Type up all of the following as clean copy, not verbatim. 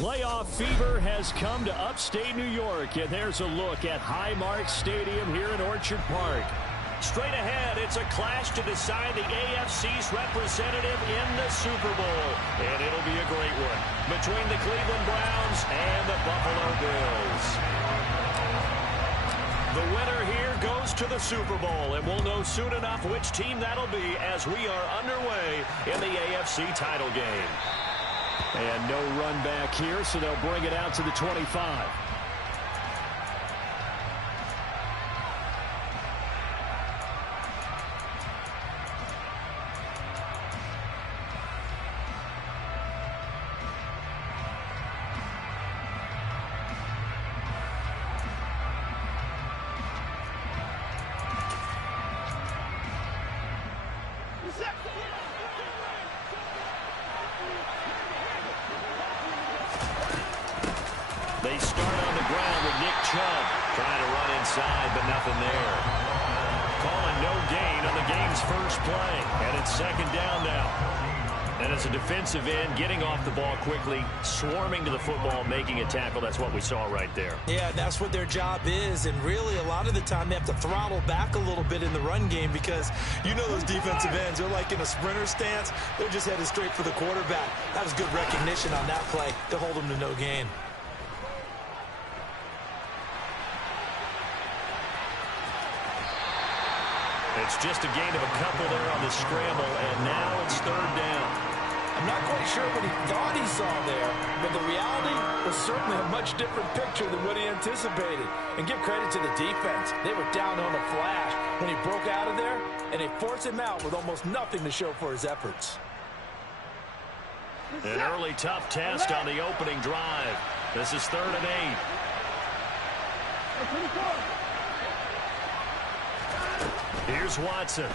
Playoff fever has come to upstate New York, and there's a look at Highmark Stadium here in Orchard Park. Straight ahead, it's a clash to decide the AFC's representative in the Super Bowl, and it'll be a great one between the Cleveland Browns and the Buffalo Bills. The winner here goes to the Super Bowl, and we'll know soon enough which team that'll be as we are underway in the AFC title game. And no run back here, so they'll bring it out to the 25. They start on the ground with Nick Chubb trying to run inside, but nothing there. Calling no gain on the game's first play, and it's second down now. And as a defensive end, getting off the ball quickly, swarming to the football, making a tackle, that's what we saw right there. Yeah, that's what their job is, and really a lot of the time they have to throttle back a little bit in the run game because you know those defensive ends, they're like in a sprinter stance. They're just headed straight for the quarterback. That was good recognition on that play to hold them to no gain. It's just a gain of a couple there on the scramble, and now it's third down. I'm not quite sure what he thought he saw there, but the reality was certainly a much different picture than what he anticipated. And give credit to the defense. They were down on a flash when he broke out of there, and they forced him out with almost nothing to show for his efforts. An early tough test on the opening drive. This is 3rd and 8. Here's Watson.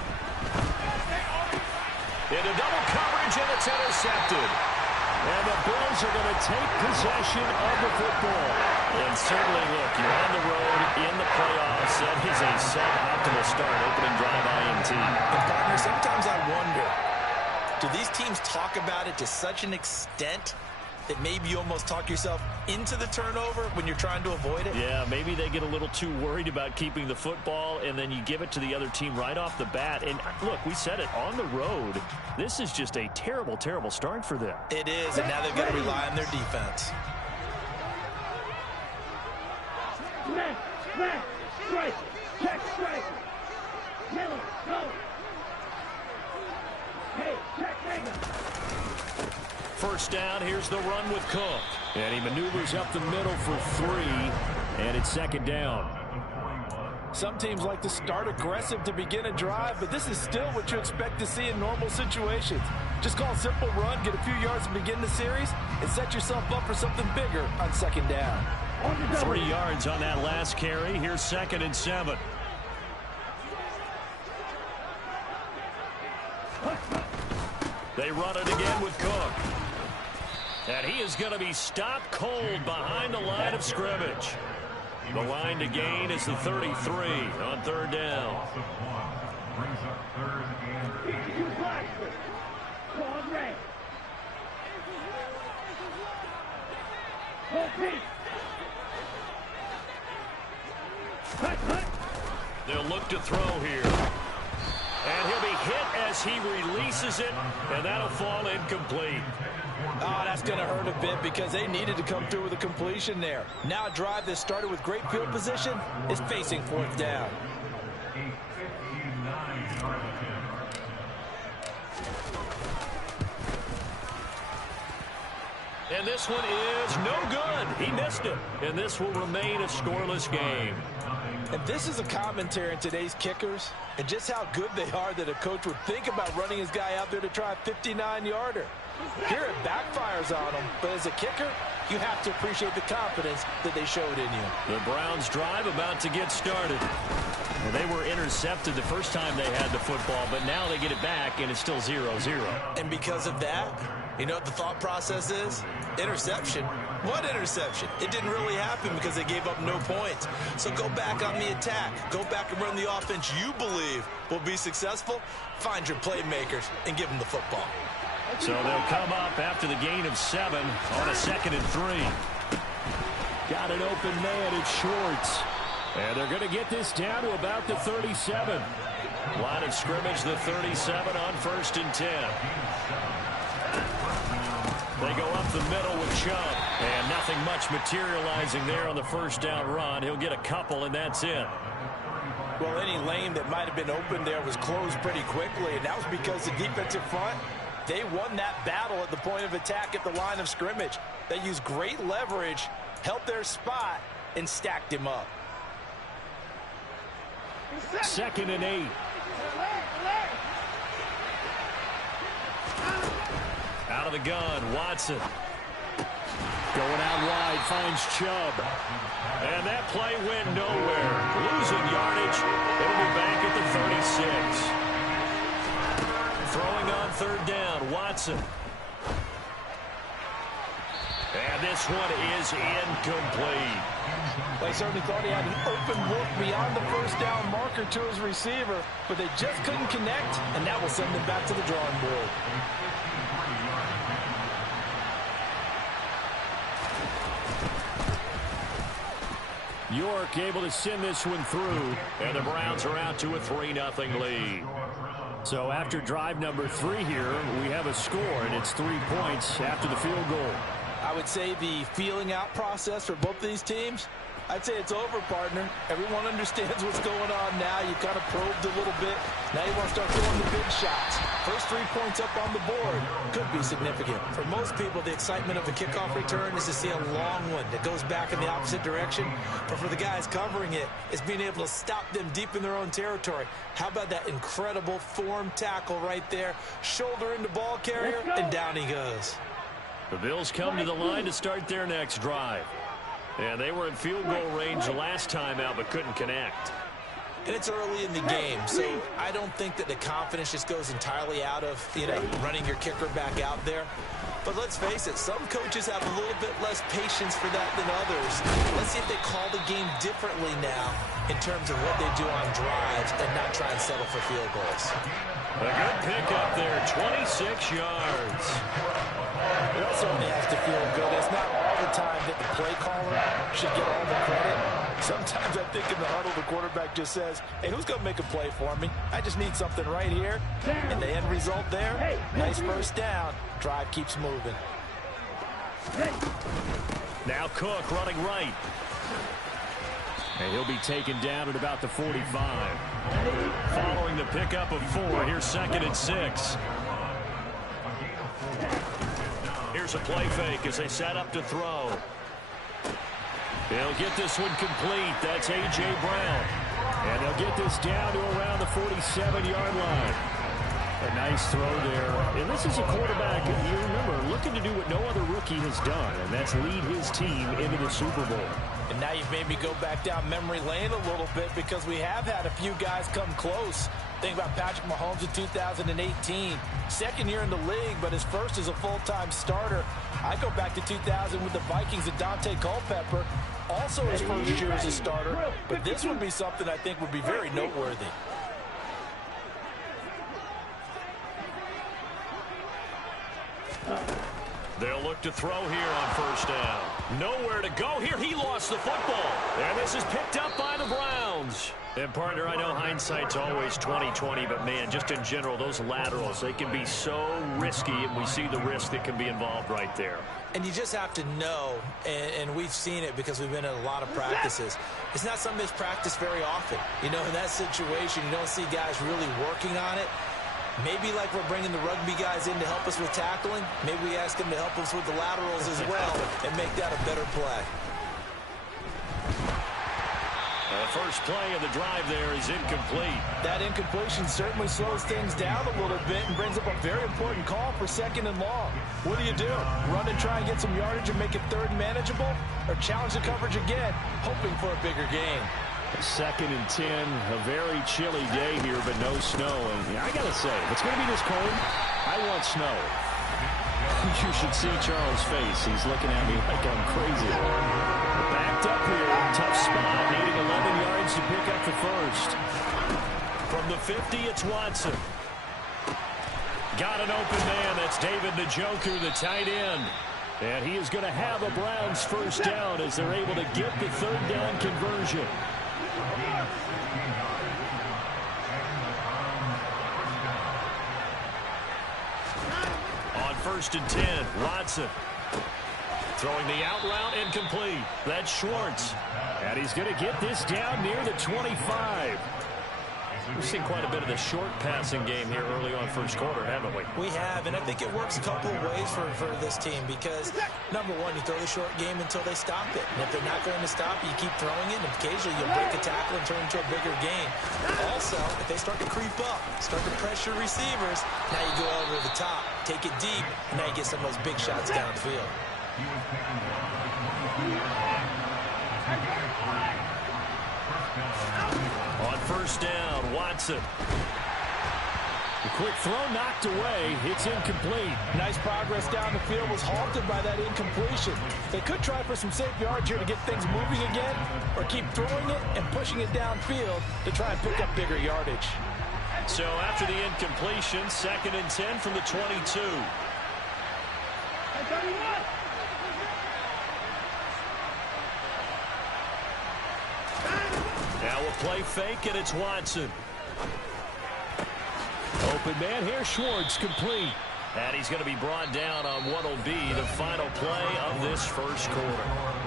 Into double coverage, and it's intercepted. And the Bills are going to take possession of the football. And certainly, look, you're on the road in the playoffs. That is a suboptimal start, opening drive INT. And partner, sometimes I wonder, do these teams talk about it to such an extent that maybe you almost talk yourself into the turnover when you're trying to avoid it? Yeah, maybe they get a little too worried about keeping the football, and then you give it to the other team right off the bat. And look, we said it, on the road, this is just a terrible, terrible start for them. It is, and now they've got to rely on their defense. Strike, check, strike. Miller, go. Hey, check, Hager. First down, here's the run with Cook. And he maneuvers up the middle for 3, and it's second down. Some teams like to start aggressive to begin a drive, but this is still what you expect to see in normal situations. Just call a simple run, get a few yards to begin the series, and set yourself up for something bigger on second down. 3 yards on that last carry. Here's 2nd and 7. They run it again with Cook. And he is going to be stopped cold behind the line of scrimmage. The line to gain is the 33 on 3rd down. They'll look to throw here. And he'll be hit as he releases it, and that'll fall incomplete. Oh, that's going to hurt a bit because they needed to come through with a completion there. Now a drive that started with great field position is facing 4th down. And this one is no good. He missed it. And this will remain a scoreless game. And this is a commentary in today's kickers and just how good they are that a coach would think about running his guy out there to try a 59-yarder. Here it backfires on him, but as a kicker, you have to appreciate the confidence that they showed in you. The Browns drive about to get started. Well, they were intercepted the first time they had the football, but now they get it back, and it's still 0-0. And because of that, you know what the thought process is? Interception. What interception? It didn't really happen because they gave up no points. So go back on the attack. Go back and run the offense you believe will be successful. Find your playmakers and give them the football. So they'll come up after the gain of 7 on a 2nd and 3. Got an open man. It's Schwartz. And they're going to get this down to about the 37. Line of scrimmage, the 37 on 1st and 10. They go up the middle with Chubb. And nothing much materializing there on the first down run. He'll get a couple, and that's it. Well, any lane that might have been open there was closed pretty quickly, and that was because the defensive front, they won that battle at the point of attack at the line of scrimmage. They used great leverage, held their spot, and stacked him up. 2nd and 8. Out of the gun, Watson. Going out wide, finds Chubb. And that play went nowhere. Losing yardage. It'll be back at the 36. Throwing on 3rd down, Watson. And this one is incomplete. They certainly thought he had an open look beyond the first down marker to his receiver, but they just couldn't connect, and that will send them back to the drawing board. York able to send this one through, and the Browns are out to a 3-0 lead. So after drive number 3 here, we have a score, and it's 3 points after the field goal. I would say the feeling out process for both of these teams, I'd say it's over, partner. Everyone understands what's going on now. You kind of probed a little bit. Now you want to start throwing the big shots. First 3 points up on the board could be significant. For most people, the excitement of the kickoff return is to see a long one that goes back in the opposite direction. But for the guys covering it, it's being able to stop them deep in their own territory. How about that incredible form tackle right there? Shoulder into ball carrier, and down he goes. The Bills come to the line to start their next drive. And they were in field goal range last time out, but couldn't connect. And it's early in the game, so I don't think that the confidence just goes entirely out of, running your kicker back out there. But let's face it, some coaches have a little bit less patience for that than others. Let's see if they call the game differently now in terms of what they do on drives and not try and settle for field goals. A good pickup there, 26 yards. It certainly has to feel good. It's not all the time that the play caller should get all the credit. Sometimes I think in the huddle, the quarterback just says, hey, who's going to make a play for me? I just need something right here. And the end result there, nice first down. Drive keeps moving. Now Cook running right. And he'll be taken down at about the 45. Following the pickup of 4, here's 2nd and 6. Here's a play fake as they set up to throw. They'll get this one complete. That's A.J. Brown. And they'll get this down to around the 47-yard line. A nice throw there. And this is a quarterback, you remember, looking to do what no other rookie has done, and that's lead his team into the Super Bowl. And now you've made me go back down memory lane a little bit because we have had a few guys come close. Think about Patrick Mahomes in 2018. Second year in the league, but his first as a full-time starter. I go back to 2000 with the Vikings and Dante Culpepper. Also his first year as a starter. But this would be something I think would be very noteworthy. They'll look to throw here on first down. Nowhere to go here. He lost the football. And this is picked up by the Browns. And, partner, I know hindsight's always 20/20, but, man, just in general, those laterals, they can be so risky, and we see the risk that can be involved right there. And you just have to know, and we've seen it because we've been in a lot of practices. It's not something that's practiced very often. In that situation, you don't see guys really working on it. Maybe like we're bringing the rugby guys in to help us with tackling, maybe we ask them to help us with the laterals as well and make that a better play. The first play of the drive there is incomplete. That incompletion certainly slows things down a little bit and brings up a very important call for 2nd and long. What do? Run and try and get some yardage and make it 3rd and manageable? Or challenge the coverage again, hoping for a bigger gain? 2nd and 10, a very chilly day here, but no snow. And I got to say, if it's going to be this cold, I want snow. You should see Charles' face. He's looking at me like I'm crazy. Backed up here, tough spot, needing 11 yards to pick up the first. From the 50, it's Watson. Got an open man. That's David Njoku, the tight end. And he is going to have a Browns first down as they're able to get the third down conversion. On 1st and 10, Watson. Throwing the out route incomplete. That's Schwartz. And he's going to get this down near the 25. We've seen quite a bit of the short passing game here early on first quarter, haven't we? We have, and I think it works a couple of ways for this team because, number one, you throw the short game until they stop it. And if they're not going to stop it, you keep throwing it, and occasionally you'll break a tackle and turn it into a bigger game. Also, if they start to creep up, start to pressure receivers, now you go over the top, take it deep, and now you get some of those big shots downfield. On 1st down, Watson. The quick throw knocked away. It's incomplete. Nice progress down the field was halted by that incompletion. They could try for some safe yards here to get things moving again, or keep throwing it and pushing it downfield to try and pick up bigger yardage. So after the incompletion, 2nd and 10 from the 22. Now a play fake, and it's Watson. Open man here, Schwartz, complete. And he's going to be brought down on what will be the final play of this first quarter.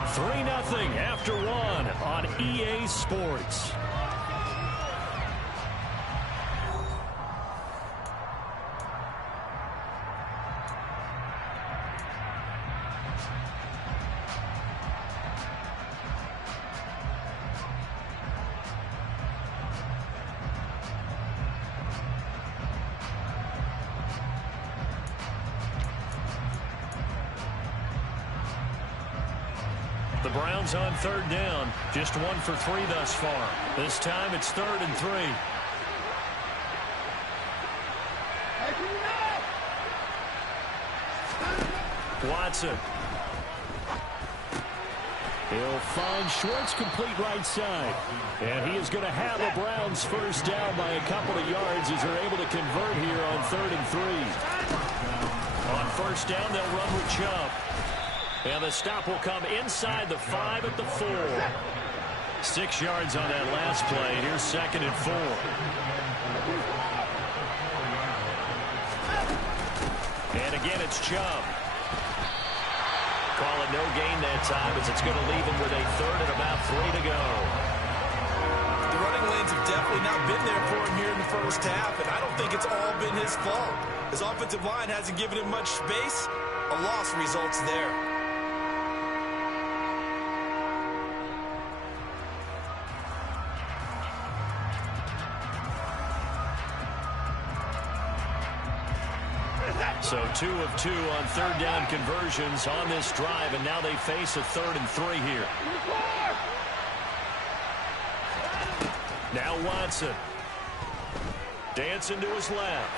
3-0 after 1 on EA Sports. The Browns on 3rd down. Just 1 for 3 thus far. This time it's 3rd and 3. Watson. He'll find Schwartz, complete right side. And he is going to have a Browns first down by a couple of yards as they're able to convert here on 3rd and 3. On 1st down, they'll run with Chubb. And the stop will come inside the 5 at the 4. 6 yards on that last play. Here's 2nd and 4. And again, it's Chubb. Call it no gain that time as it's going to leave him with a 3rd and about 3 to go. The running lanes have definitely not been there for him here in the first half, and I don't think it's all been his fault. His offensive line hasn't given him much space. A loss results there. So 2 of 2 on 3rd down conversions on this drive, and now they face a 3rd and 3 here. Now Watson. Dancing to his left.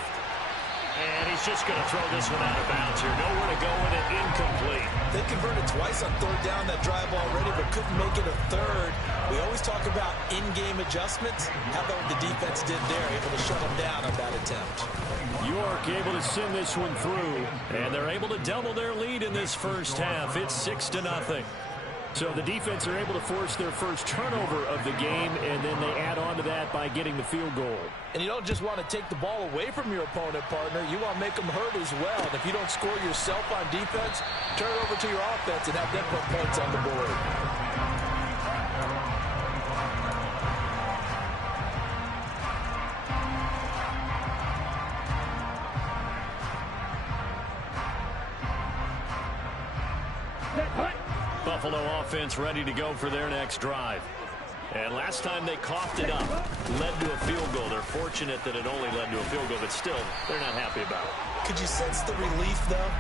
And he's just going to throw this one out of bounds here. Nowhere to go with it. Incomplete. They converted twice on 3rd down that drive already, but couldn't make it a 3rd. We always talk about in-game adjustments. How about what the defense did there, able to shut them down on that attempt. York able to send this one through, and they're able to double their lead in this first half. It's 6-0. So the defense are able to force their first turnover of the game, and then they add on to that by getting the field goal. And you don't just want to take the ball away from your opponent, partner. You want to make them hurt as well. And if you don't score yourself on defense, turn it over to your offense and have them put points on the board. Buffalo offense ready to go for their next drive. And last time they coughed it up, led to a field goal. They're fortunate that it only led to a field goal, but still, they're not happy about it. Could you sense the relief, though,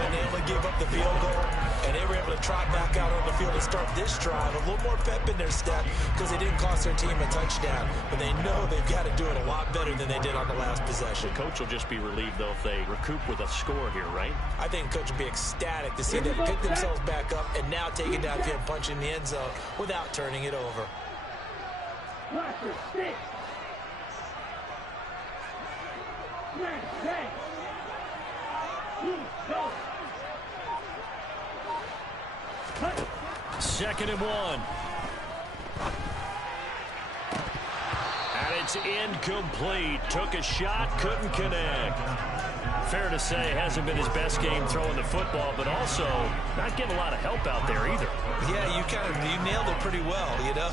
when they only gave up the field goal, and they were able to trot back out on the field and start this drive? A little more pep in their step because they didn't cost their team a touchdown, but they know they've got to do it a lot better than they did on the last possession. The coach will just be relieved, though, if they recoup with a score here, right? I think the coach will be ecstatic to see them pick themselves back up and now take it downfield and punch in the end zone without turning it over. Go. 2nd and 1. And it's incomplete. Took a shot, couldn't connect. Fair to say, hasn't been his best game throwing the football, but also not getting a lot of help out there either. Yeah, you nailed it pretty well, you know.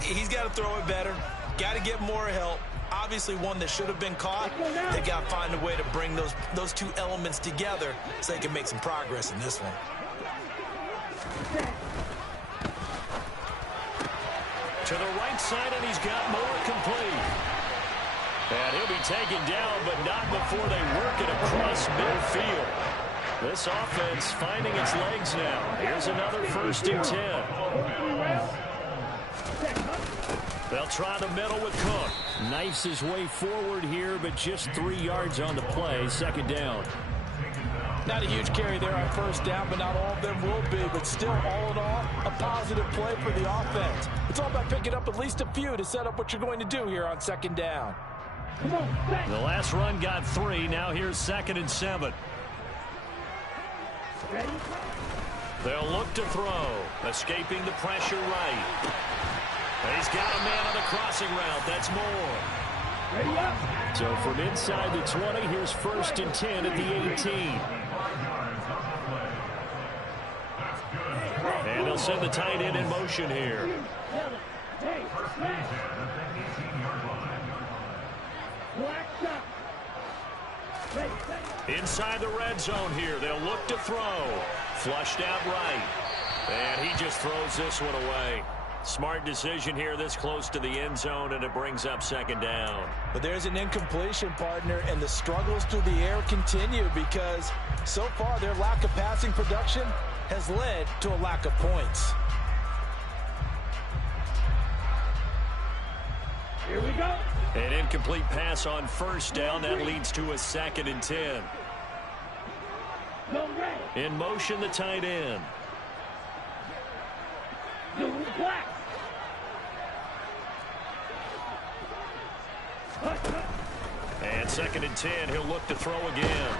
He's got to throw it better. Got to get more help. Obviously one that should have been caught. They got to find a way to bring those two elements together so they can make some progress in this one. To the right side, and he's got more complete. And he'll be taken down, but not before they work it across midfield. This offense finding its legs now. Here's another 1st and 10. They'll try the middle with Cook. Knifes his way forward here, but just 3 yards on the play. 2nd down. Not a huge carry there on 1st down, but not all of them will be. But still, all in all, a positive play for the offense. It's all about picking up at least a few to set up what you're going to do here on 2nd down. The last run got 3. Now here's 2nd and 7. Ready? They'll look to throw. Escaping the pressure right. And he's got a man on the crossing route. That's Moore. Ready up. So from inside the 20, here's 1st and 10 at the 18. And they'll send the tight end in motion here. Hey, smash. Black shot. Ready. Inside the red zone here. They'll look to throw. Flushed out right. And he just throws this one away. Smart decision here this close to the end zone, and it brings up 2nd down. But there's an incompletion, partner, and the struggles through the air continue because so far their lack of passing production has led to a lack of points. Here we go. An incomplete pass on 1st down. That leads to a 2nd and 10. Go ready. In motion, the tight end. Do black. And 2nd and 10, he'll look to throw again.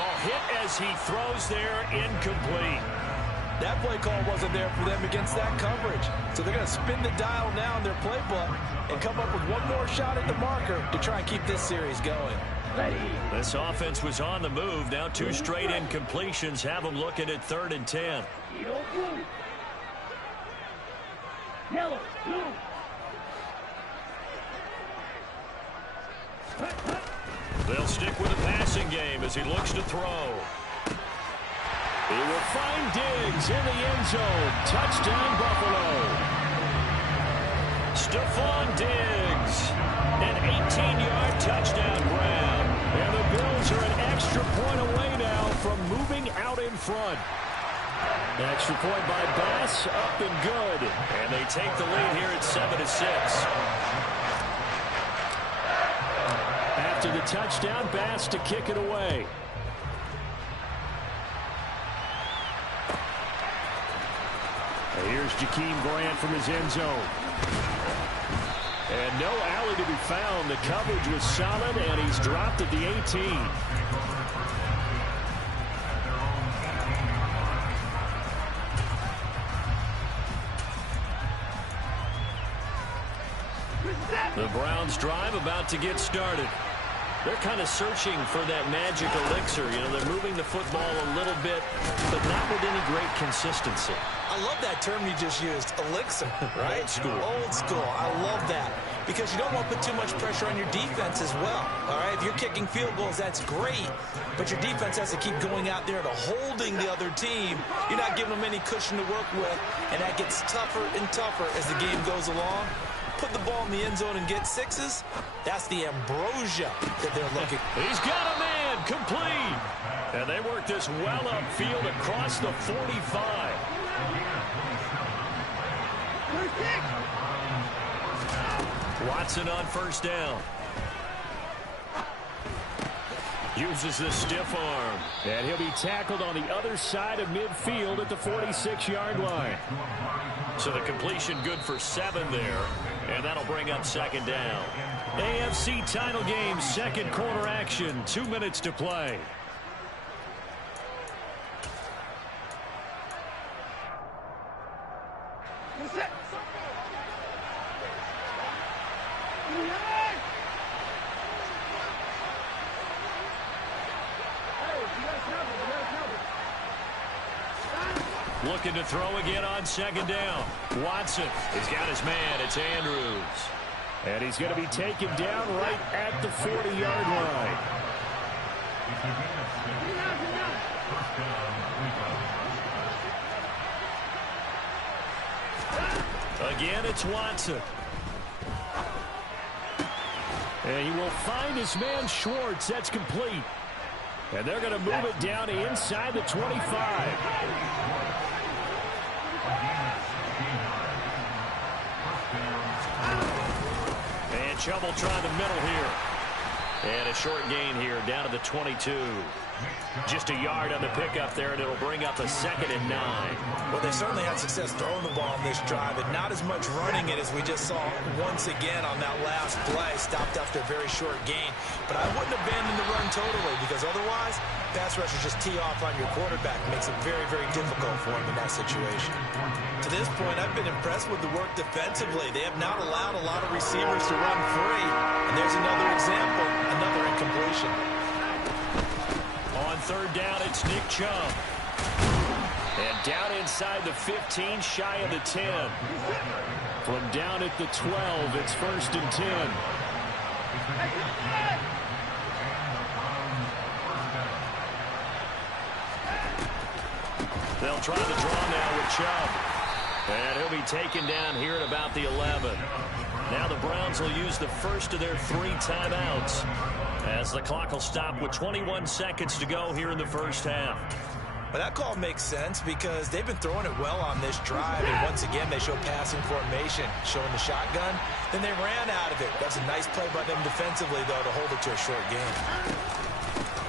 Oh, hit as he throws there, incomplete. That play call wasn't there for them against that coverage. So they're going to spin the dial now in their playbook and come up with one more shot at the marker to try and keep this series going. Ready. This offense was on the move. Now 2 straight incompletions have them looking at 3rd and 10. Yellow, blue. Yellow, blue. They'll stick with the passing game as he looks to throw. He will find Diggs in the end zone. Touchdown, Buffalo. Stephon Diggs. An 18-yard touchdown grab. And the Bills are an extra point away now from moving out in front. Extra point by Bass, up and good. And they take the lead here at 7-6. After the touchdown, Bass to kick it away. Here's Jakeem Grant from his end zone. And no alley to be found. The coverage was solid, and he's dropped at the 18. The Browns drive about to get started. They're kind of searching for that magic elixir. You know, they're moving the football a little bit, but not with any great consistency. I love that term you just used, elixir, right? Old school. Old school. I love that because you don't want to put too much pressure on your defense as well, all right? If you're kicking field goals, that's great, but your defense has to keep going out there to holding the other team. You're not giving them any cushion to work with, and that gets tougher and tougher as the game goes along. Put the ball in the end zone and get 6s. That's the ambrosia that they're looking. He's got a man, complete. And they work this well upfield across the 45. Watson on 1st down. Uses the stiff arm. And he'll be tackled on the other side of midfield at the 46-yard line. So the completion good for 7 there. And that'll bring up second down. AFC title game, second quarter action. 2 minutes to play. Looking to throw again on second down. Watson, he's got his man. It's Andrews. And he's going to be taken down right at the 40-yard line. Again, it's Watson. And he will find his man Schwartz. That's complete. And they're going to move it down to inside the 25. And Chubb try the middle here. And a short gain here down to the 22. Just a yard on the pickup there, and it'll bring up a 2nd and 9. Well, they certainly had success throwing the ball on this drive, and not as much running it as we just saw once again on that last play. Stopped after a very short gain. But I wouldn't abandon the run totally, because otherwise, pass rushers just tee off on your quarterback. Makes it very, very difficult for him in that situation. To this point, I've been impressed with the work defensively. They have not allowed a lot of receivers to run free. And there's another example, another incompletion. On third down, it's Nick Chubb. And down inside the 15, shy of the 10. From down at the 12, it's 1st and 10. They'll try the draw now with Chubb. And he'll be taken down here at about the 11. Now the Browns will use the first of their 3 timeouts, as the clock will stop with 21 seconds to go here in the first half. But that call makes sense because they've been throwing it well on this drive, and once again they show passing formation, showing the shotgun. Then they ran out of it. That's a nice play by them defensively, though, to hold it to a short gain.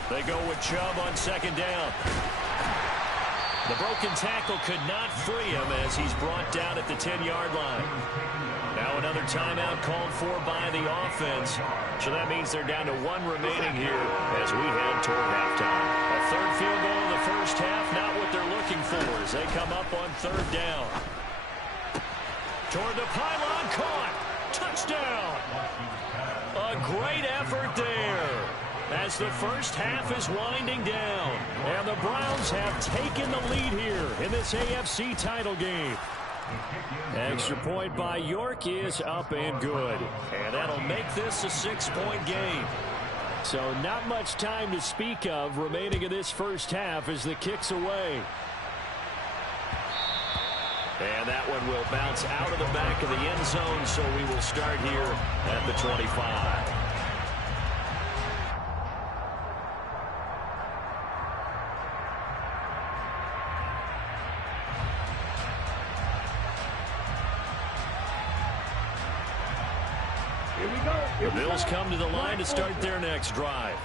They go with Chubb on second down. The broken tackle could not free him as he's brought down at the 10-yard line. Now another timeout called for by the offense. So that means they're down to 1 remaining here as we head toward halftime. A third field goal in the first half, not what they're looking for as they come up on third down. Toward the pylon, caught. Touchdown. A great effort there as the first half is winding down. And the Browns have taken the lead here in this AFC title game. Extra point by York is up and good. And that'll make this a 6-point game. So not much time to speak of remaining in this first half as the kick's away. And that one will bounce out of the back of the end zone, so we will start here at the 25. The Bills come to the line to start their next drive.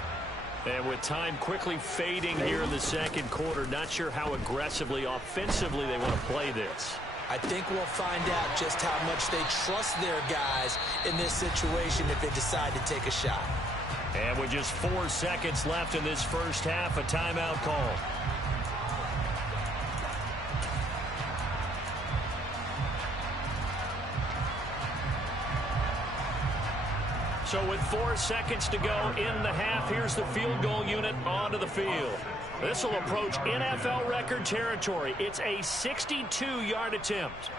And with time quickly fading here in the second quarter, not sure how aggressively, offensively they want to play this. I think we'll find out just how much they trust their guys in this situation if they decide to take a shot. And with just 4 seconds left in this first half, a timeout call. So with 4 seconds to go in the half, here's the field goal unit onto the field. This will approach NFL record territory. It's a 62-yard attempt.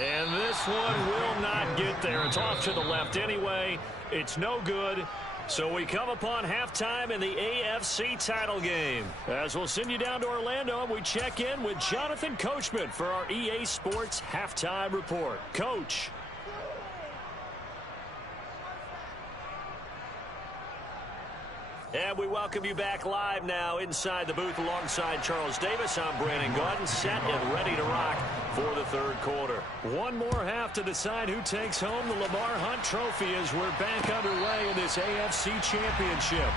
And this one will not get there. It's off to the left anyway. It's no good. So we come upon halftime in the AFC title game. As we'll send you down to Orlando, and we check in with Jonathan Coachman for our EA Sports Halftime Report. Coach. And we welcome you back live now inside the booth alongside Charles Davis. I'm Brandon Gaudin, set and ready to rock for the third quarter. One more half to decide who takes home the Lamar Hunt Trophy as we're back underway in this AFC Championship.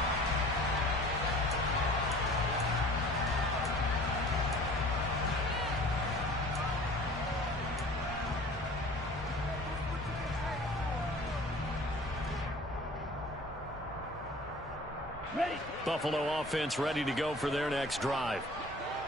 Buffalo offense ready to go for their next drive.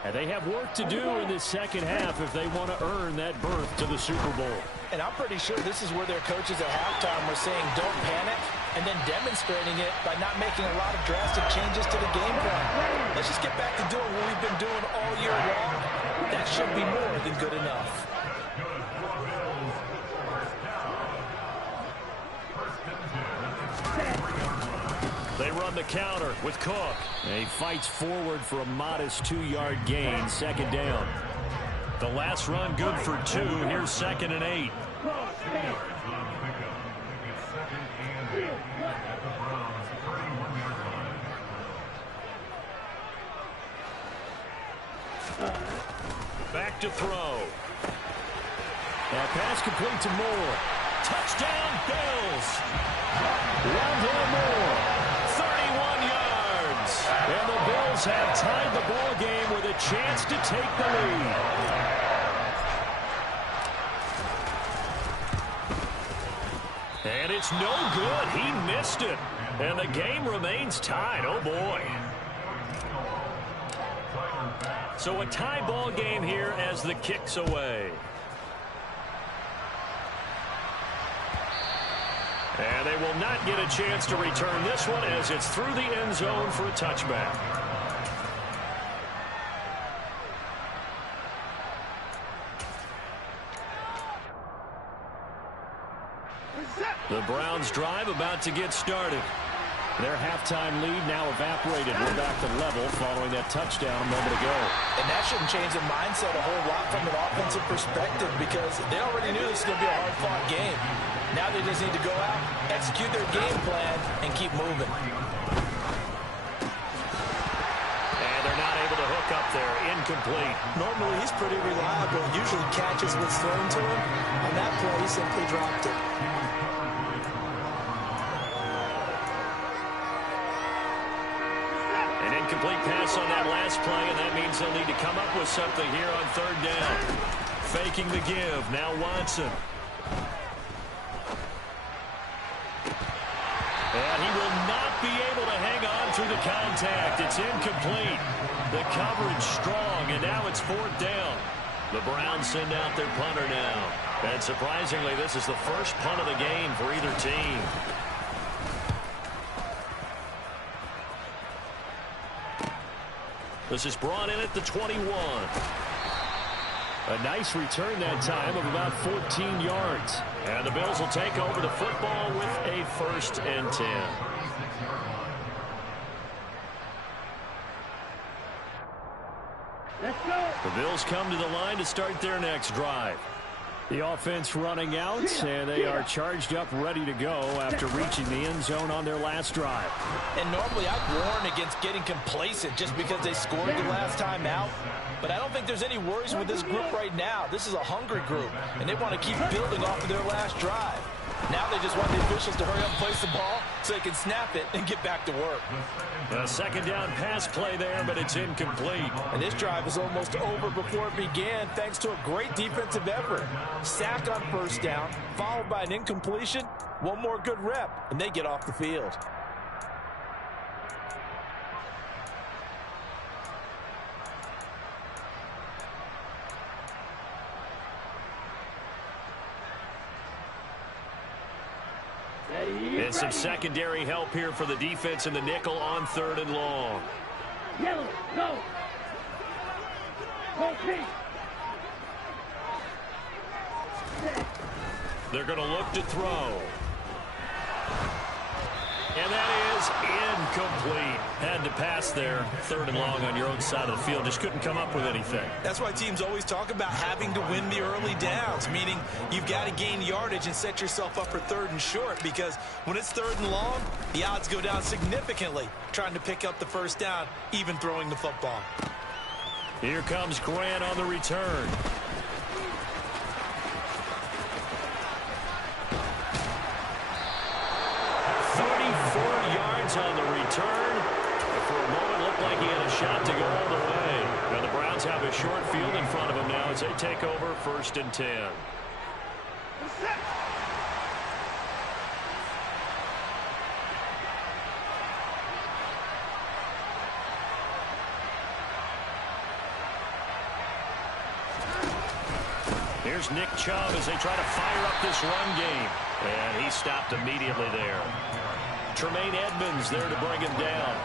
And they have work to do in this second half if they want to earn that berth to the Super Bowl. And I'm pretty sure this is where their coaches at halftime were saying don't panic, and then demonstrating it by not making a lot of drastic changes to the game plan. Let's just get back to doing what we've been doing all year long. That should be more than good enough. They run the counter with Cook. And he fights forward for a modest 2-yard gain, second down. The last run good for 2. Here's 2nd and 8. Back to throw. That pass complete to Moore. Touchdown, Bills. Rondale Moore. 31 yards. And the Bills have tied the ball game with a chance to take the lead. And it's no good. He missed it. And the game remains tied. Oh, boy. So a tie ball game here as the kick's away. And they will not get a chance to return this one as it's through the end zone for a touchback. The Browns drive about to get started. Their halftime lead now evaporated. We're back to level following that touchdown a moment ago. And that shouldn't change the mindset a whole lot from an offensive perspective because they already knew this was going to be a hard-fought game. Now they just need to go out, execute their game plan, and keep moving. And they're not able to hook up there. Incomplete. Normally, he's pretty reliable. Usually catches what's thrown to him. On that play, he simply dropped it. An incomplete pass on that last play, and that means they'll need to come up with something here on third down. Faking the give. Now Watson. And he will not be able to hang on through the contact. It's incomplete. The coverage strong, and now it's fourth down. The Browns send out their punter now. And surprisingly, this is the first punt of the game for either team. This is brought in at the 21. A nice return that time of about 14 yards. And the Bills will take over the football with a 1st and 10. Let's go. The Bills come to the line to start their next drive. The offense running out, and they are charged up, ready to go after reaching the end zone on their last drive. And normally I'd warn against getting complacent just because they scored the last time out. But I don't think there's any worries with this group right now. This is a hungry group, and they want to keep building off of their last drive. Now they just want the officials to hurry up and place the ball so they can snap it and get back to work. A second down pass play there, but it's incomplete. And this drive is almost over before it began thanks to a great defensive effort. Sack on first down, followed by an incompletion. One more good rep, and they get off the field. And some secondary help here for the defense in the nickel on 3rd and long. Yellow, go. Go, Pete. They're going to look to throw. And that is incomplete. Had to pass there. 3rd and long on your own side of the field. Just couldn't come up with anything. That's why teams always talk about having to win the early downs, meaning you've got to gain yardage and set yourself up for 3rd and short, because when it's 3rd and long, the odds go down significantly trying to pick up the first down, even throwing the football. Here comes Grant on the return. 34 yards on the return. For a moment, looked like he had a shot to go all the way. Now the Browns have a short field in front of them now as they take over 1st and 10. Here's Nick Chubb as they try to fire up this run game. And he stopped immediately there. Tremaine Edmonds there to bring him down.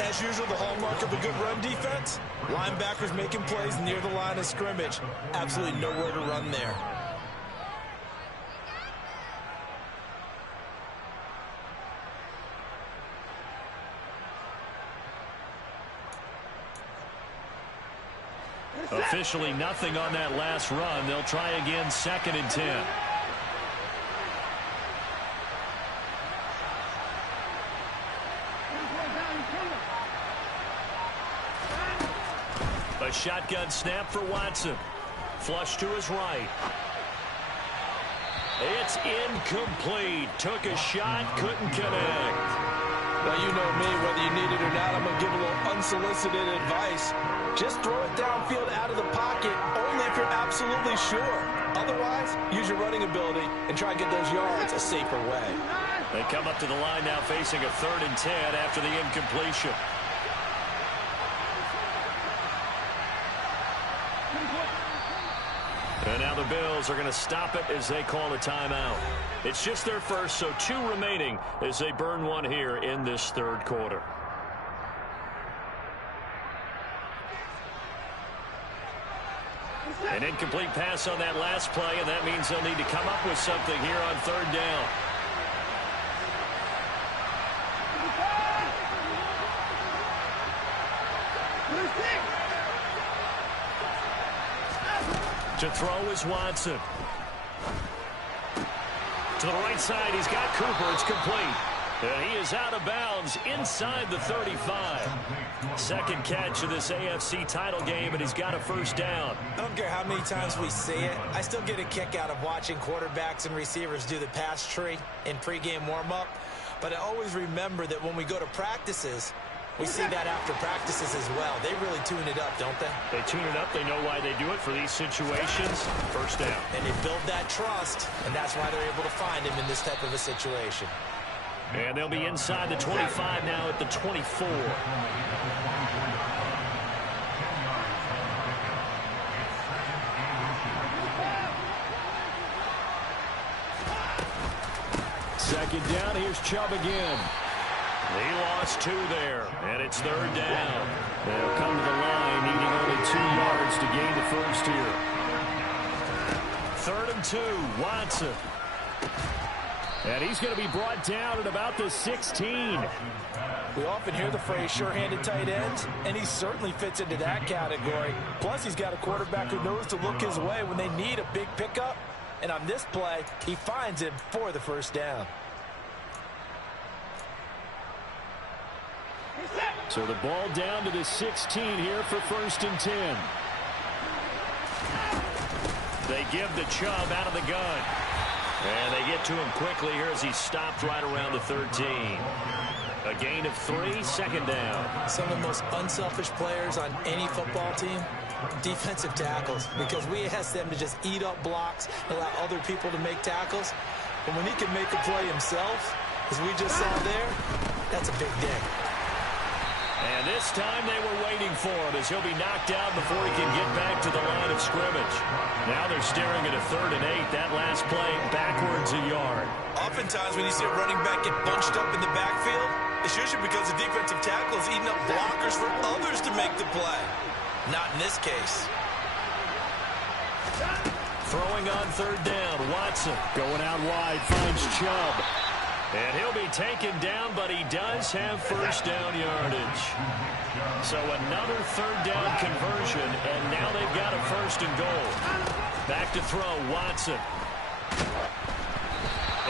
As usual, the hallmark of a good run defense, linebackers making plays near the line of scrimmage. Absolutely nowhere to run there. Officially nothing on that last run. They'll try again, 2nd and 10. A shotgun snap for Watson. Flush to his right. It's incomplete. Took a shot, couldn't connect. Now, you know me, whether you need it or not, I'm going to give a little unsolicited advice. Just throw it downfield out of the pocket, only if you're absolutely sure. Otherwise, use your running ability and try and get those yards a safer way. They come up to the line now facing a 3rd and 10 after the incompletion. And now the Bills are going to stop it as they call a timeout. It's just their first, so 2 remaining as they burn one here in this 3rd quarter. An incomplete pass on that last play, and that means they'll need to come up with something here on 3rd down. To throw is Watson. To the right side, he's got Cooper. It's complete. And he is out of bounds inside the 35. 2nd catch of this AFC title game, and he's got a 1st down. I don't care how many times we see it. I still get a kick out of watching quarterbacks and receivers do the pass tree in pregame warm-up. But I always remember that when we go to practices, we see that after practices as well. They really tune it up, don't they? They tune it up. They know why they do it for these situations. 1st down. And they build that trust, and that's why they're able to find him in this type of a situation. And they'll be inside the 25 now at the 24. Second down, here's Chubb again. He lost 2 there, and it's 3rd down. They'll come to the line, needing only 2 yards to gain the first here. 3rd and 2, Watson. And he's going to be brought down at about the 16. We often hear the phrase sure-handed tight ends, and he certainly fits into that category. Plus, he's got a quarterback who knows to look his way when they need a big pickup. And on this play, he finds him for the 1st down. So the ball down to the 16 here for 1st and 10. They give the Chubb out of the gun. And they get to him quickly here as he stopped right around the 13. A gain of 3, 2nd down. Some of the most unselfish players on any football team, defensive tackles, because we ask them to just eat up blocks and allow other people to make tackles. But when he can make a play himself, as we just saw there, that's a big day. And this time they were waiting for him as he'll be knocked out before he can get back to the line of scrimmage. Now they're staring at a 3rd and 8. That last play backwards a yard. Oftentimes when you see a running back get bunched up in the backfield, it's usually because the defensive tackle is eating up blockers for others to make the play. Not in this case. Throwing on 3rd down, Watson going out wide, finds Chubb. And he'll be taken down, but he does have first down yardage. So another third down conversion, and now they've got a first and goal. Back to throw, Watson.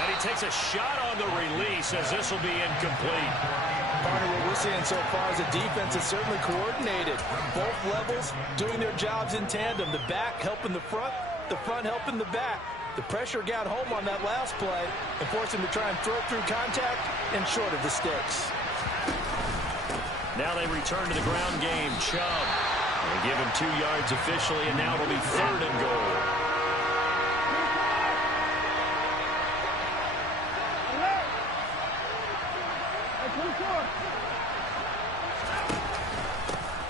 And he takes a shot on the release as this will be incomplete. Partner, what we're seeing so far is the defense is certainly coordinated. Both levels doing their jobs in tandem. The back helping the front helping the back. The pressure got home on that last play and forced him to try and throw through contact and short of the sticks. Now they return to the ground game. Chubb. They give him 2 yards officially, and now it'll be third and goal.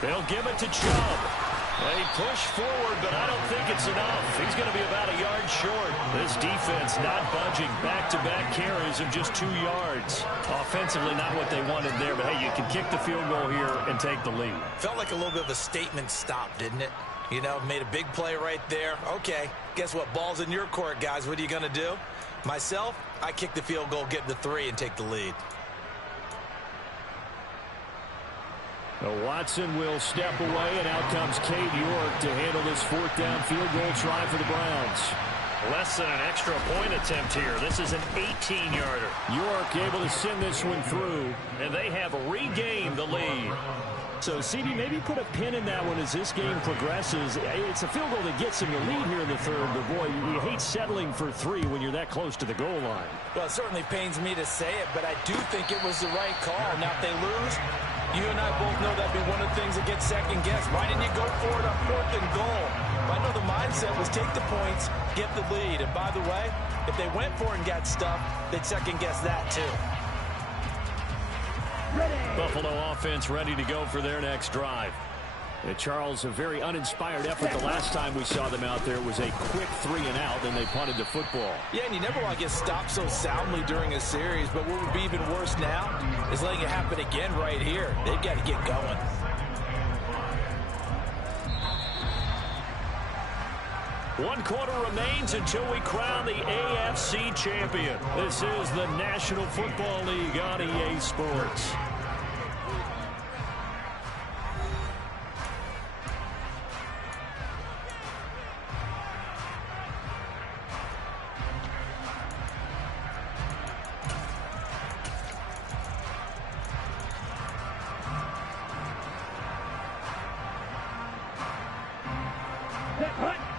They'll give it to Chubb. They push forward, but I don't think it's enough. He's going to be about a yard short. This defense not budging. Back-to-back carries of just 2 yards. Offensively, not what they wanted there, but hey, you can kick the field goal here and take the lead. Felt like a little bit of a statement stop, didn't it? You know, made a big play right there. Okay, guess what? Ball's in your court, guys. What are you going to do? Myself, I kick the field goal, get the 3, and take the lead. Watson will step away, and out comes Cade York to handle this 4th down field goal try for the Browns. Less than an extra point attempt here. This is an 18-yarder. York able to send this one through, and they have regained the lead. So, CD, maybe put a pin in that one as this game progresses. It's a field goal that gets them the lead here in the third, but, boy, you hate settling for 3 when you're that close to the goal line. Well, it certainly pains me to say it, but I do think it was the right call. Now, if they lose, you and I both know that'd be one of the things that gets second-guessed. Why didn't you go for it on 4th and goal? I know the mindset was take the points, get the lead. And, by the way, if they went for it and got stuffed, they'd second-guess that, too. Buffalo offense ready to go for their next drive. And Charles, a very uninspired effort the last time we saw them out there. It was a quick 3 and out, then they punted the football. Yeah, and you never want to get stopped so soundly during a series, but what would be even worse now is letting it happen again right here. They've got to get going. One quarter remains until we crown the AFC champion. This is the National Football League on EA Sports.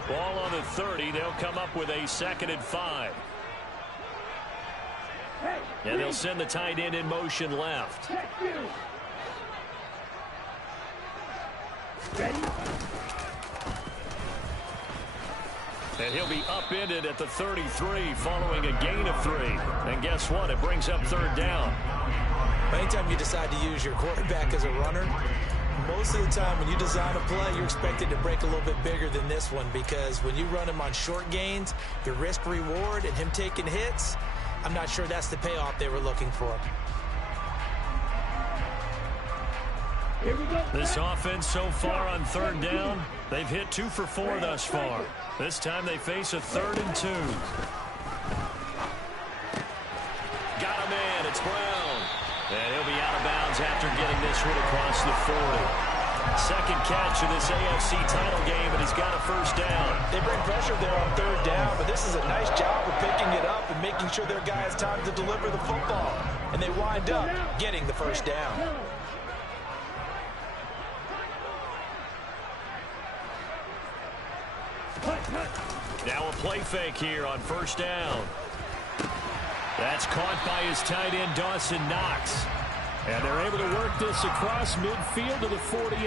Ball on the 30. They'll come up with a 2nd and 5. And they'll send the tight end in motion left. And he'll be upended at the 33 following a gain of 3. And guess what? It brings up 3rd down. Anytime you decide to use your quarterback as a runner, most of the time when you design a play, you're expected to break a little bit bigger than this one, because when you run him on short gains, the risk-reward and him taking hits, I'm not sure that's the payoff they were looking for. This offense so far on 3rd down, they've hit 2 for 4 thus far. This time they face a 3rd and 2. Got him in. It's Brown. And he'll be out of bounds after getting this one across the 40. 2nd catch of this AFC title game, and he's got a 1st down. They bring pressure there on 3rd down, but this is a nice job of picking it up and making sure their guy has time to deliver the football. And they wind up getting the 1st down. Now a play fake here on 1st down. That's caught by his tight end, Dawson Knox. And they're able to work this across midfield to the 48.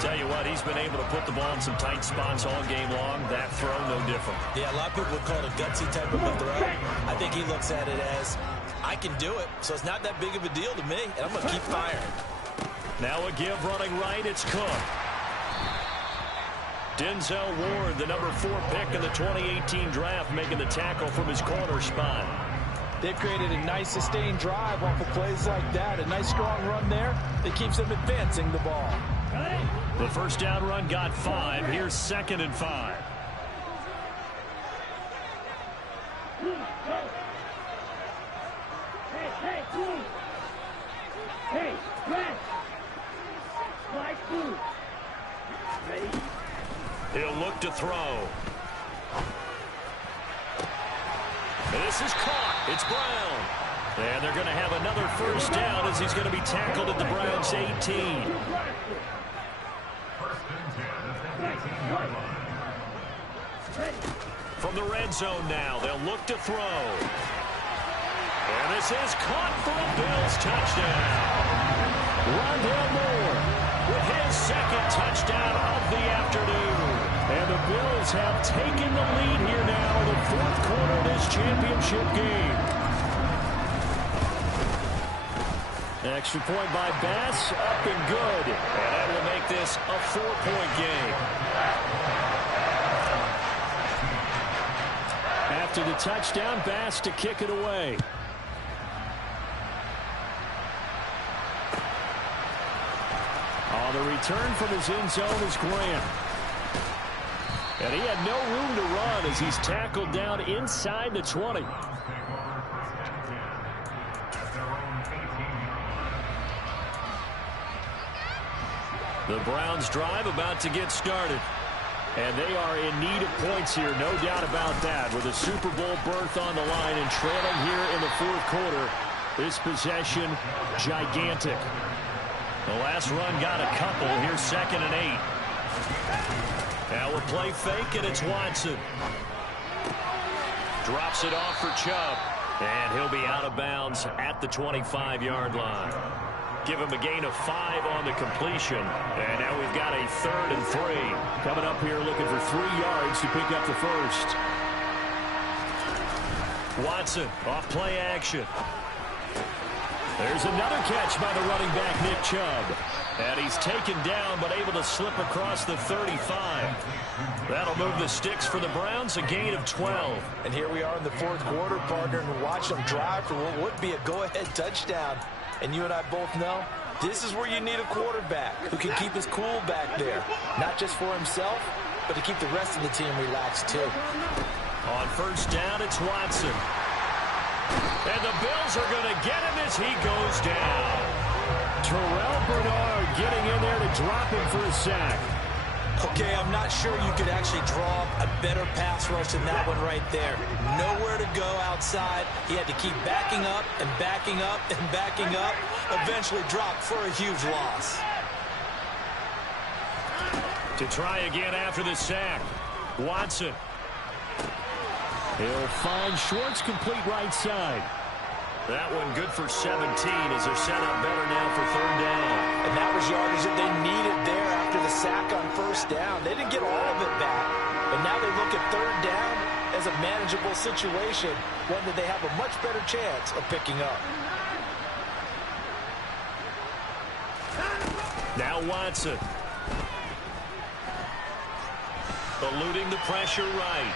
Tell you what, he's been able to put the ball in some tight spots all game long. That throw, no different. Yeah, a lot of people would call it a gutsy type of a throw. I think he looks at it as, I can do it, so it's not that big of a deal to me, and I'm going to keep firing. Now a give running right, it's Cook. Denzel Ward, the number 4 pick in the 2018 draft, making the tackle from his corner spot. They've created a nice sustained drive off of plays like that. A nice strong run there that keeps them advancing the ball. The 1st down run got 5. Here's 2nd and 5. Flag food. Ready? He'll look to throw. This is caught. It's Brown. And they're going to have another first down as he's going to be tackled at the Browns' 18. From the red zone now, they'll look to throw. And this is caught for a Bills touchdown. Rondale Moore With his second touchdown of the afternoon. and the Bills have taken the lead here now in the fourth quarter of this championship game. Extra point by Bass, up and good. And that will make this a 4-point game. After the touchdown, Bass to kick it away. On the return from his end zone is Grant. And he had no room to run as he's tackled down inside the 20. The Browns drive about to get started. And they are in need of points here, no doubt about that. With a Super Bowl berth on the line and trailing here in the fourth quarter, this possession, gigantic. The last run got a couple. Here's 2nd and 8. Now we'll play fake, and it's Watson. Drops it off for Chubb. And he'll be out of bounds at the 25-yard line. Give him a gain of 5 on the completion. And now we've got a 3rd and 3. Coming up here looking for 3 yards to pick up the first. Watson off play action. There's another catch by the running back, Nick Chubb. And he's taken down but able to slip across the 35. That'll move the sticks for the Browns, a gain of 12. And here we are in the fourth quarter, partner, and watch them drive for what would be a go-ahead touchdown. And you and I both know this is where you need a quarterback who can keep his cool back there. Not just for himself, but to keep the rest of the team relaxed too. On first down, it's Watson. And the Bills are going to get him as he goes down. Terrell Bernard getting in there to drop him for a sack. Okay, I'm not sure you could actually draw a better pass rush than that one right there. Nowhere to go outside. He had to keep backing up and backing up and backing up. Eventually dropped for a huge loss. To try again after the sack, Watson. He'll find Schwartz complete right side. That one good for 17 as they're set up better now for 3rd down. And that was yardage that they needed there after the sack on first down. They didn't get all of it back, but now they look at 3rd down as a manageable situation, one that they have a much better chance of picking up. Now Watson. Eluding the pressure right.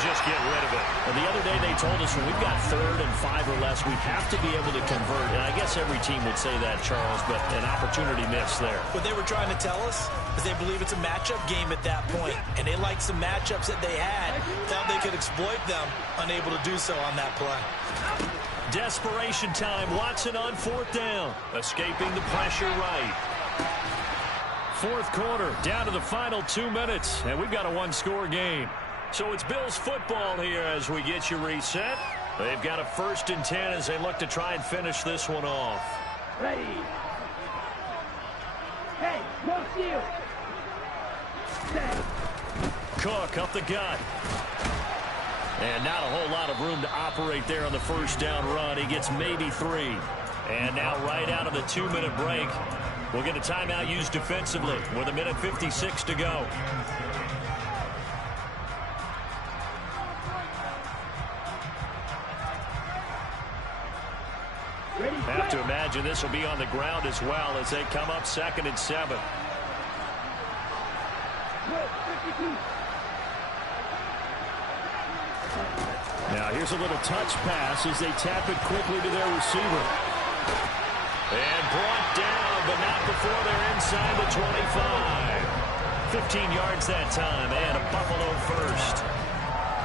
Just get rid of it. And the other day they told us when we've got 3rd and 5 or less, we have to be able to convert. And I guess every team would say that, Charles, but an opportunity missed there. What they were trying to tell us is they believe it's a matchup game at that point, and they liked some matchups that they had, thought they could exploit them, unable to do so on that play. Desperation time. Watson on 4th down. Escaping the pressure right. Fourth quarter, down to the final 2 minutes, and we've got a 1-score game. So it's Bills football here as we get you reset. They've got a 1st and 10 as they look to try and finish this one off. Ready. Hey, no shield. Set. Cook up the gut. And not a whole lot of room to operate there on the first down run. He gets maybe 3. And now right out of the 2-minute break, we'll get a timeout used defensively with 1:56 to go. I have to imagine this will be on the ground as well as they come up 2nd and 7. Now here's a little touch pass as they tap it quickly to their receiver. And brought down, but not before they're inside the 25. 15 yards that time, and a Buffalo first.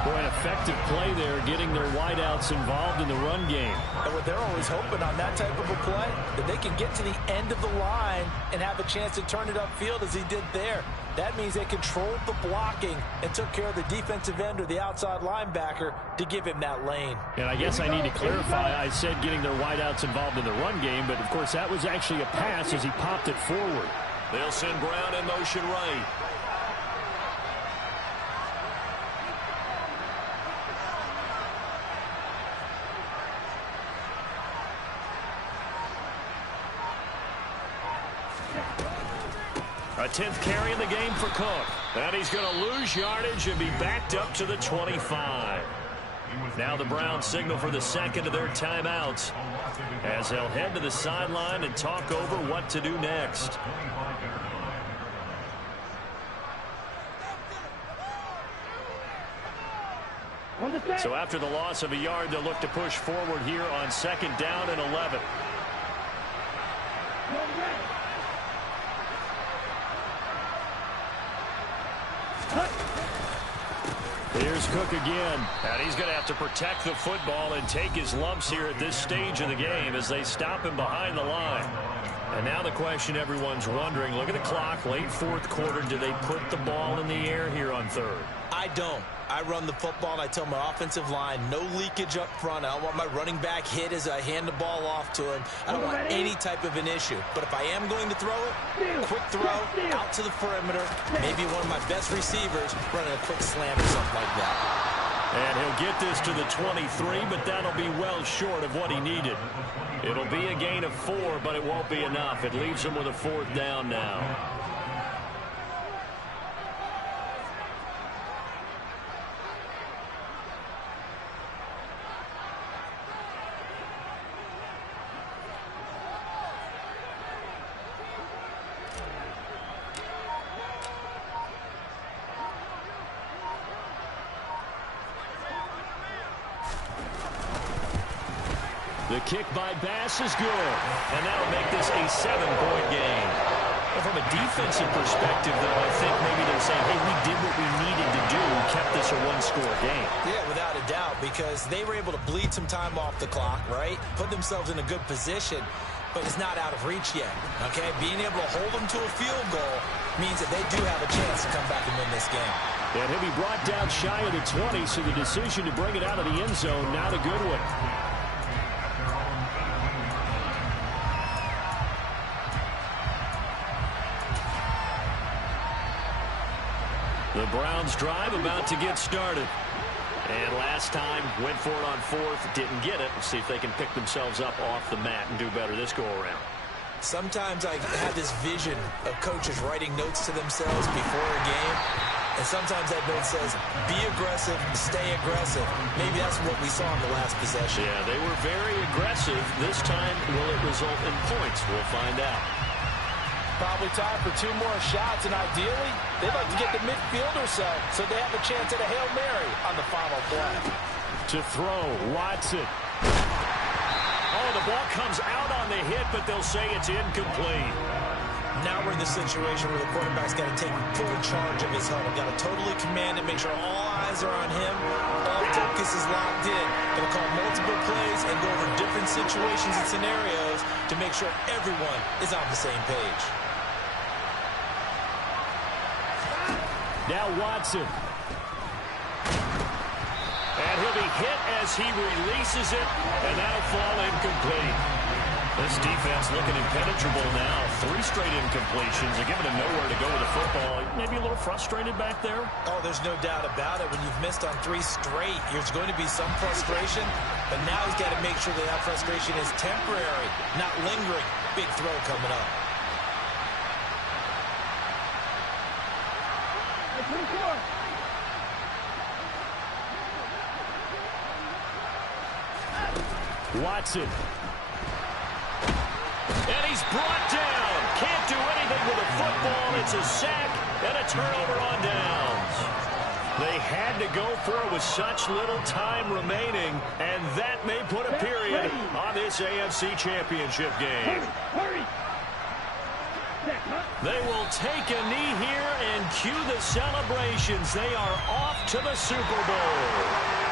Boy, an effective play there, getting their wideouts involved in the run game. And what they're always hoping on that type of a play, that they can get to the end of the line and have a chance to turn it upfield as he did there. That means they controlled the blocking and took care of the defensive end or the outside linebacker to give him that lane. And I guess I need to clarify, I said getting their wideouts involved in the run game, but of course that was actually a pass as he popped it forward. They'll send Brown in motion right. A 10th carry in the game for Cook. And he's going to lose yardage and be backed up to the 25. Now the Browns signal for the second of their timeouts as they'll head to the sideline and talk over what to do next. So after the loss of a yard, they'll look to push forward here on 2nd down and 11. Here's Cook again. And he's going to have to protect the football and take his lumps here at this stage of the game as they stop him behind the line. And now the question everyone's wondering, look at the clock, late 4th quarter, do they put the ball in the air here on 3rd? I don't. I run the football, and I tell my offensive line, no leakage up front. I don't want my running back hit as I hand the ball off to him. I don't want any type of an issue. But if I am going to throw it, quick throw, out to the perimeter, maybe one of my best receivers running a quick slam or something like that. And he'll get this to the 23, but that'll be well short of what he needed. It'll be a gain of 4, but it won't be enough. It leaves him with a 4th down now. The kick by Bass is good. And that'll make this a 7-point game. And from a defensive perspective, though, I think maybe they're saying, hey, we did what we needed to do, kept this a 1-score game. Yeah, without a doubt, because they were able to bleed some time off the clock, right? Put themselves in a good position, but it's not out of reach yet, okay? Being able to hold them to a field goal means that they do have a chance to come back and win this game. And he'll be brought down shy of the 20, so the decision to bring it out of the end zone, not a good one. The Browns drive about to get started. And last time, went for it on 4th, didn't get it. Let's see if they can pick themselves up off the mat and do better this go-around. Sometimes I have this vision of coaches writing notes to themselves before a game. And sometimes that note says, be aggressive, stay aggressive. Maybe that's what we saw in the last possession. Yeah, they were very aggressive. This time, will it result in points? We'll find out. Probably time for 2 more shots, and ideally, they'd like to get the midfield or so they have a chance at a Hail Mary on the final play. To throw, Watson. Oh, the ball comes out on the hit, but they'll say it's incomplete. Now we're in the situation where the quarterback's got to take full charge of his huddle. Got to totally command it, make sure all eyes are on him. All focus is locked in. Going to call multiple plays and go over different situations and scenarios to make sure everyone is on the same page. Now Watson. And he'll be hit as he releases it, and that'll fall incomplete. This defense looking impenetrable now. 3 straight incompletions. They're giving him nowhere to go with the football. Maybe a little frustrated back there. Oh, there's no doubt about it. When you've missed on 3 straight, there's going to be some frustration. But now he's got to make sure that frustration is temporary, not lingering. Big throw coming up. Watson. And he's brought down. Can't do anything with a football. It's a sack and a turnover on downs. They had to go for it with such little time remaining, and that may put a period on this AFC Championship game. Hurry! They will take a knee here and cue the celebrations. They are off to the Super Bowl.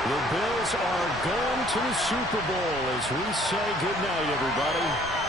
The Bills are going to the Super Bowl as we say goodnight, everybody.